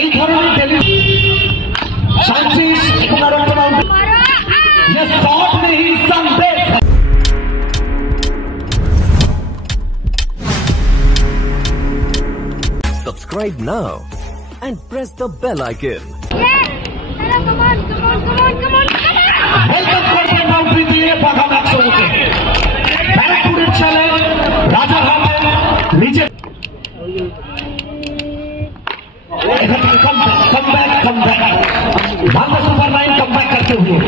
এই ধরনের Subscribe now and press the bell icon. Welcome করবেন বাউন্ডারি দিয়ে বাঘা ম্যাচকে ব্যারাকপুরের ছেলে রাজারহাটের নিচে এখান থেকে কম ব্যাক ভালো সুপার লাইন কম ব্যাক করতে হুয়ে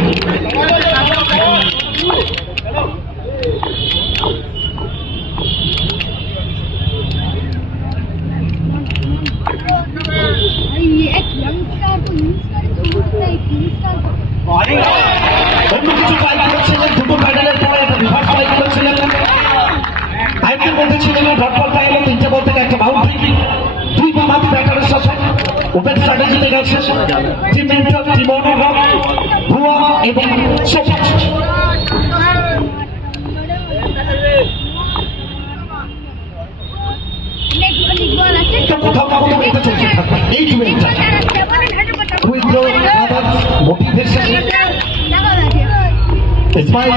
অন্য কিছু ট্রাই করেছিলেন দুটো প্যাডেলের পরে একটা রিভার্স ট্রাই করেছিলেন আইপিএল বলতে ছিলেন ডট বলটা এলো তিনটে বল থেকে একটা বাউন্ডারি দুই বামাতি ব্যাটারের সাথে ওপেন স্ট্র্যাটেজিতে গেছে টিম মেন্টর টিম অনার ভুয়া এবং সবুজ কোথাও না কোথাও এটা চলতে থাকবে এই টুয়েলটা উইথ মোটিভেশন ইসমাইল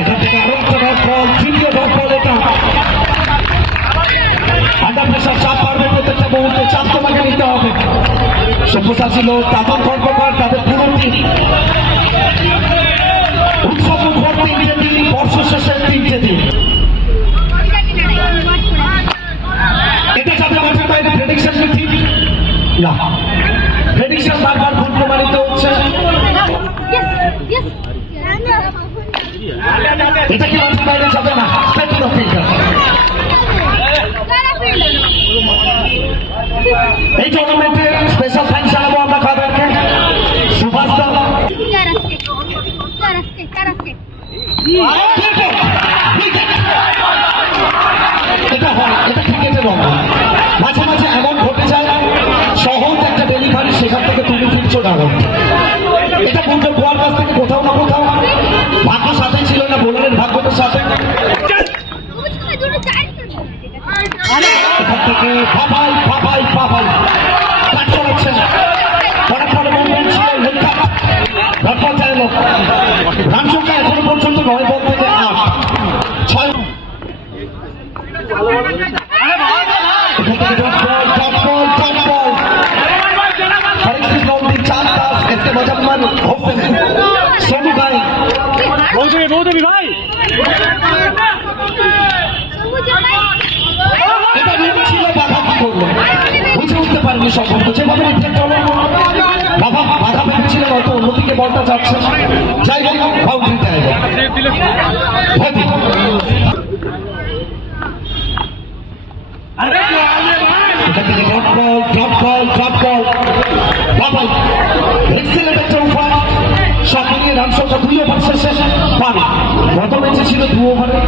এখান থেকে আরো একটা ডট বল তৃতীয় ডট বল এটা আন্ডার প্রেশার চাপ পারবে প্রত্যেকটা মুহূর্তে চাপ তোমাকে নিতে হবে সব্যসাচী লোক তাপন কর্মকার তাদের পুরো টিম উৎসব মুখর তিনটে দিন বর্ষ শেষের তিনটে দিন এটা যাবে মাঠের বাইরে প্রেডিকশন ঠিক না প্রেডিকশন বারবার ভুল প্রমাণিত হচ্ছে এটা কি মাঠের বাইরে যাবে না স্পেকুলার ফিল্টার এই টুর্নামেন্টে স্পেশাল থ্যাঙ্কস জানাবো আমরা খাবারকে সুভাষ দা এটা হয় এটা ক্রিকেটের রঙ মাঝে মাঝে এমন ঘটে যায় সহজ একটা ডেলিভারি সেখান থেকে তুমি ফিরছো ডাবল এটা বলতে গোয়ার কাছ থেকে কোথাও না কোথাও ভাগ্য সাথে ছিল না বোলারের ভাগ্যটার সাথে এখান থেকে পাপাই কাট করাচ্ছে পরে মন ছিল লক্ষ্য রটবল চাইল রান সংখ্যা এখনো পর্যন্ত 9 বল থেকে 8 6 सोनू भाई भाई এটা ছিল বাধা কি করলো বুঝে উঠতে পারেনি সম্ভবত যেভাবে রিফ্লেক্ট হলো বাধা পেয়েছিল হয়তো অন্যদিকে বলটা যাচ্ছে যাই হোক বাউন্ডারিতে সব মিলিয়ে রান সংখ্যা 2 ওভার শেষে পাবে গত ম্যাচে ছিল 2 ওভারে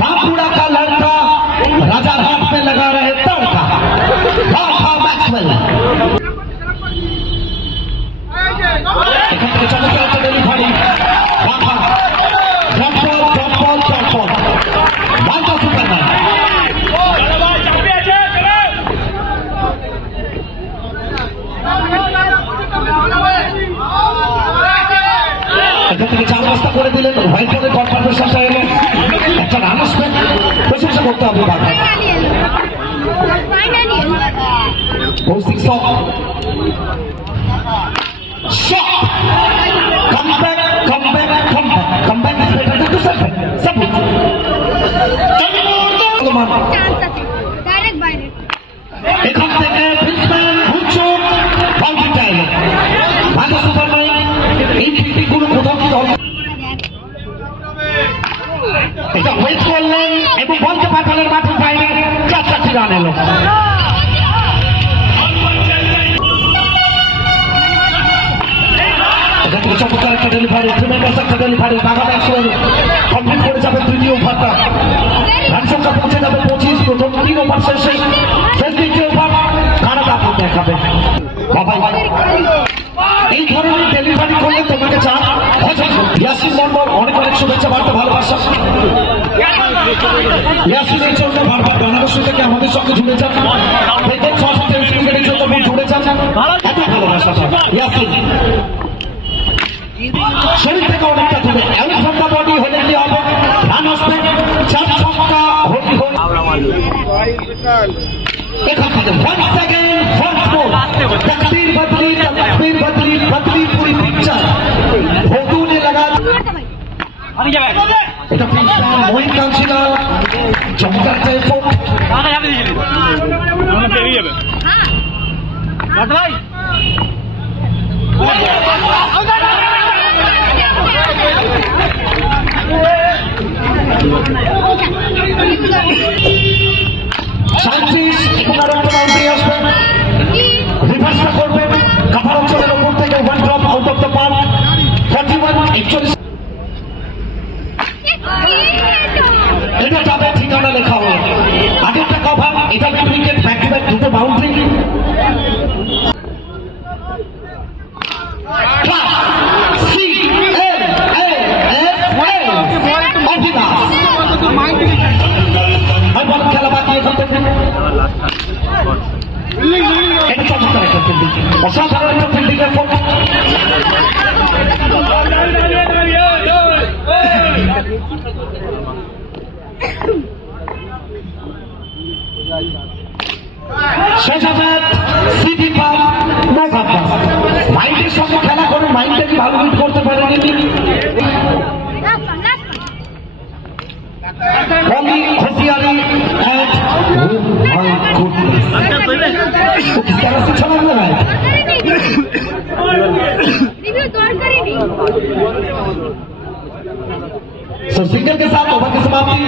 बांकुड़ा का लड़का राजारहाट में लगा रहे तड़का मैक्सवेल चमत्कार একটা ডেলিভারি ড্রপ বল বালটা সুপারম্যান এখান থেকে 4 রাস্তা করে দিলেন হোয়াইট বলের কনফার্মেশনটা এলো একটা রান আসবে প্রশংসা করতে হবে বাঘা Koushik shot come back is better than to serve sabut এখান থেকে ব্রিসবেন হুচো বাউন্ডারি টাইল ভালো সুপারম্যান এই ফিল্ডিংগুলো কোথাও কি হবে এটা ওয়েট করলেন এবং বলতে পাঠালেন মাঠের বাইরে 4 রান এলো চমৎকার একটা ডেলিভারি ট্রিমেন্ডাস একটা ডেলিভারি বাঘা ব্যাটসম্যান কমপ্লিট করে যাবেন তৃতীয় শুভেচ্ছা বার্তা ভালোবাসা ইয়াসিনের জন্য বারবার বেনারসি থেকে আমাদের সঙ্গে জুড়ে যান, বেতন 6 ক্রিকেটের জন্য জুড়ে যান, এত ভালোবাসা ইয়াসিন শরীর থেকে অনেকটা দূরে এমন সংখ্যা বডি হলে কি হবে, রান আসবে 4 ছক্কা হলি হল এখান থেকে 1 সেকেন্ড 1 স্কোর তকদীর বদলি বদলি पूरी पिक्चर भोदू ने लगा এটা পিছটা মোহিত খান ছিল চমৎকার টেম্পো পেরিয়ে যাবে ভাই সাইন্টিস এখানে একটা বাউন্ডারি আসবে, রিভার্সটা করবে কাভার অঞ্চলের উপর থেকে 1 drop out of the park 41 এটা যাবে ঠিকানা লেখা হবে, আগেরটা কভার এটা উইকেট ব্যাক টু ব্যাক দুটো বাউন্ডারি খেলা বাকি এখান থেকে এটা চমৎকার একটা ফিল্ডিং, অসাধারণ একটা ফিল্ডিং এর ফোন শেষ হবে সিটি পার মাইন্ডের সঙ্গে খেলা করে মাইন্ডটাকে ভালো হিট করতে পারেনি Only Hosiari and oh my goodness. किस तरह से चला रहा है? रिव्यू तो और करेंगे। So सिंगल के साथ ओवर की समाप्ति।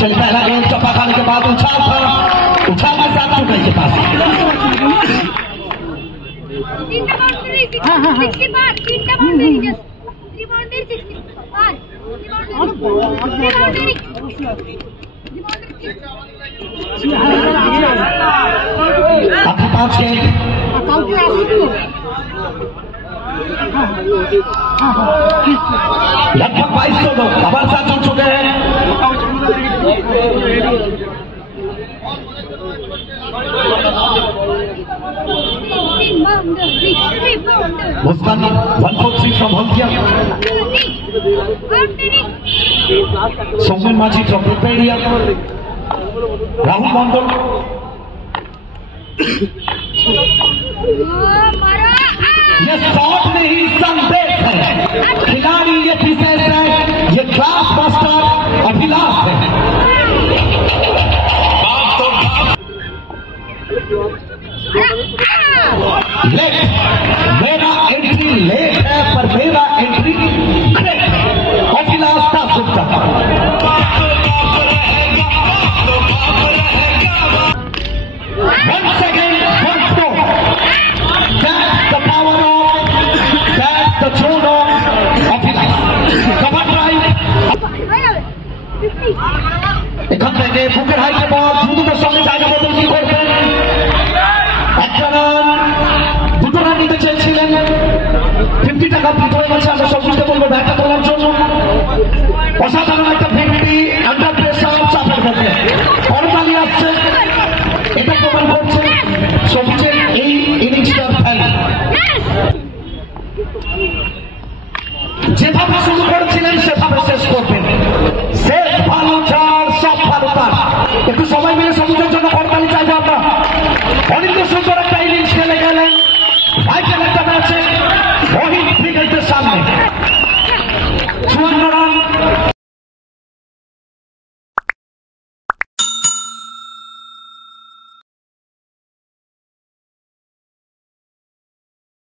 चल पहला गेंद चप्पा खाने के बाद उछाल के साथ टूटे के पास। 3 बाउंड्री 60 बार 3 बाउंड्री आपके 5 गेंद लगभग 2200 लोग हमारे साथ जुड़ चुके हैं। मुस्कान 143 from Holkia, Somen Maji from Preparia, Rahul Mondol, ये शॉट में ही संदेश है, खिलाड़ी ये विशेष है, ये क्लास मास्टर अभिलाष है। लेट मेरा एंट्री लेट है पर मेरा एंट्री ग्रेट, अभिलाष का सुप्ता 1 second 1 score, that's the power of, that's the throne of Abhilash, cover drive এখান থেকে বুকের হাইটে বল দ্রুততার সঙ্গে জায়গা বদল কি করবেন, একটা রান 2 রান নিতে চেয়েছিলেন, 50 টাকা দিতে হয়ে গেছে, আমরা সবুজকে বলবো ব্যাটটা তোলার জন্য, অসাধারণ একটা 50 আন্ডার প্রেসার চাপের মধ্যে করতালি আসছে, এটা প্রমাণ করছে সবুজের এই ইনিংসটার ফেলা যেভাবে শুরু করেছিলেন সেভাবে শেষ করবেন, শেষ ভালো চার সব ভালো তার, একটু সবাই মিলে সবুজের জন্য করতালি চাইবো আমরা। অনেক সুন্দর একটা ইনিংস খেলে গেলেন, ভাইটাল একটা ম্যাচে